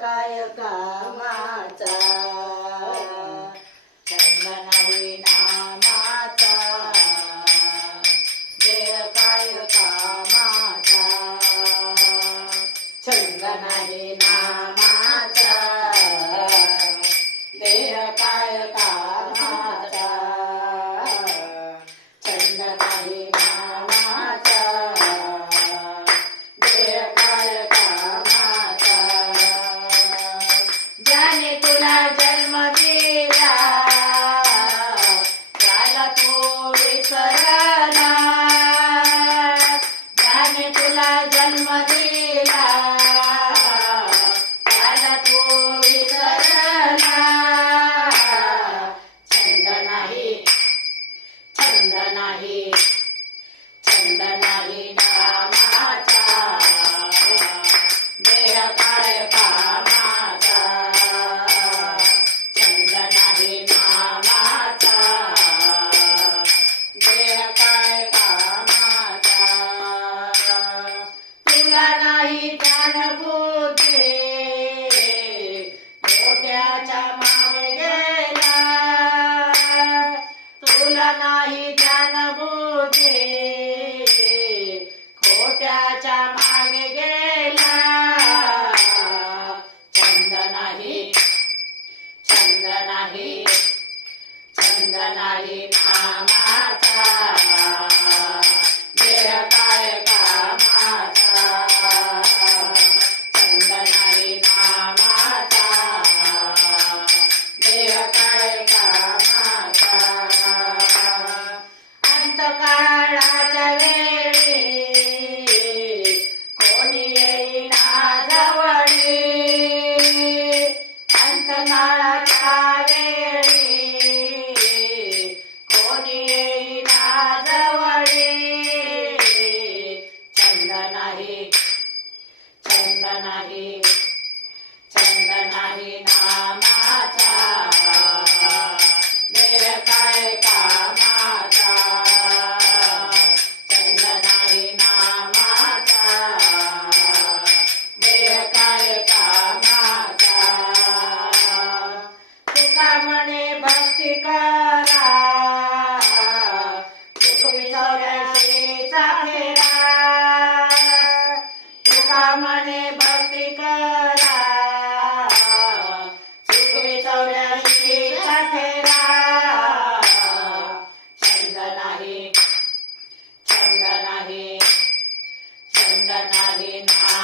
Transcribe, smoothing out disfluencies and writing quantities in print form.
काय कामाचा छंद नाही नामाचा देह काय कामाचा छंद नाही नामाचा देह काय कामाचा छंद नाही नामाचा देह काय कामाचा ज्याने तुला जन्म दिला त्याला तू विसरला ज्याने तुला जन्म दिला त्याला तू विसरला छंद नाही छंद नाही छंद नाही नामाचा देह काय कामाचा छंद नाही नामाचा देह काय कामाचा तुला नाही ज्ञानबुद्धी मोठ्याच्या मागे गेला तुला नाही ज्ञानबुद्धी खोट्याच्या मागे गेला छंद नाही छंद नाही छंद नाही नामाचा देह काय कामाचा छंद नाही नामाचा देह काय कामाचा अंतकाळाच्या वेळी कोणी येईना जवळी अंतकाळाच्या वेळी कोणी येईना जवळी छंद नाही छंद नाही छंद नाही नामाचा देह काय कामाचा छंद नाही नामाचा देह काय कामाचा तुका म्हणे भक्ती करा चुकवी चौऱ्याशीचा फेरा तुका म्हणे भक्ती करा चुकवी चौऱ्याशीचा फेरा छंद नाही छंद नाही छंद नाही ना